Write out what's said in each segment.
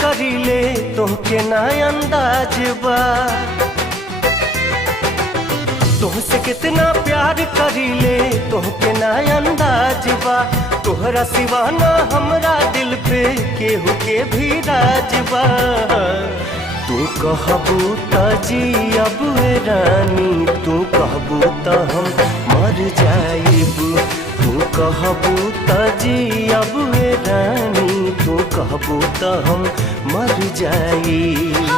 करीले तोहके ना अंदाज बा, तुमसे कितना प्यार करीले तोहके ना अंदाज बा। तोहरा सिवा ना हमरा दिल पे केहू के भी राज बा। तू कहबू त जियब रानी, तू कहबू त हम मर जाइब। तू कहबू त जियब रानी, तू कहबू त हम मर जाइब।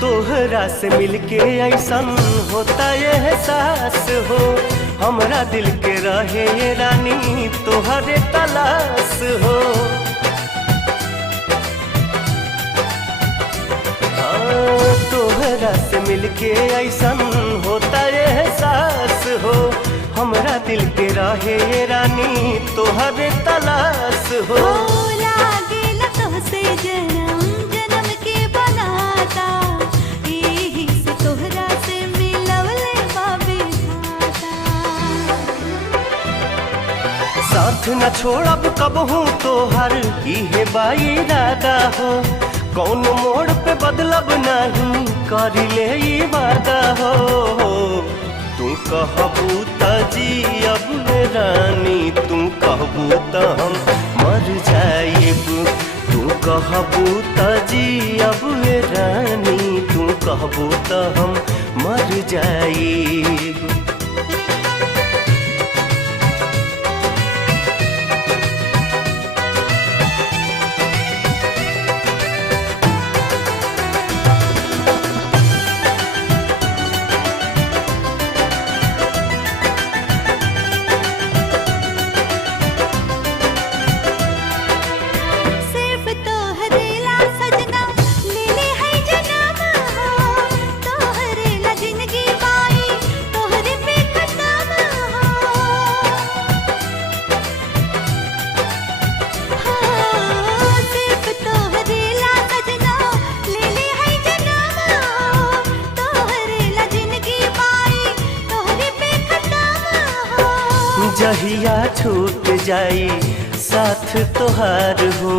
तोहरा से मिलके ऐसन होता ये एहसास हो, हमरा दिल के रहे ये रानी तोहरे तलाश हो। तोहरा से मिलके ऐसन होता ये एहसास हो, हमरा दिल के रहे ये रानी तोहरे तलाश हो। साथ न छोड़ब कबहू तोहर इहे बाई इरादा हो, कौन मोड़ पे बदलब नहीं करिले ई वादा हो। तू कहबू त जियब रानी, तू कहबू त हम मर जाइब। तू कहबू त जियब रानी, तू कहबू त हम मर जाइब। जहिया छूट जाई साथ तोहार हो,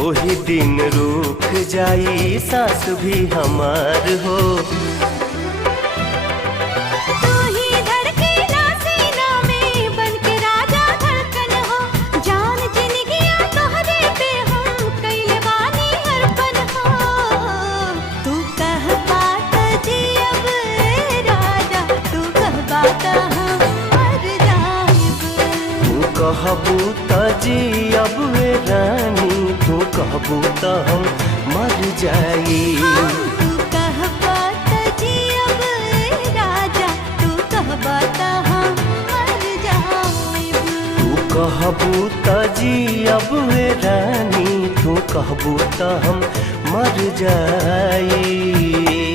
वही दिन रुक जाई सांस भी हमार हो। कहबू त जियब रानी, तू कहबू त हम मर जाइब। तू कहबा त जियब राजा, तू कहबा त हम मर जाइब। तू कहबू त जियब रानी, तू कहबू त हम मर जाइब।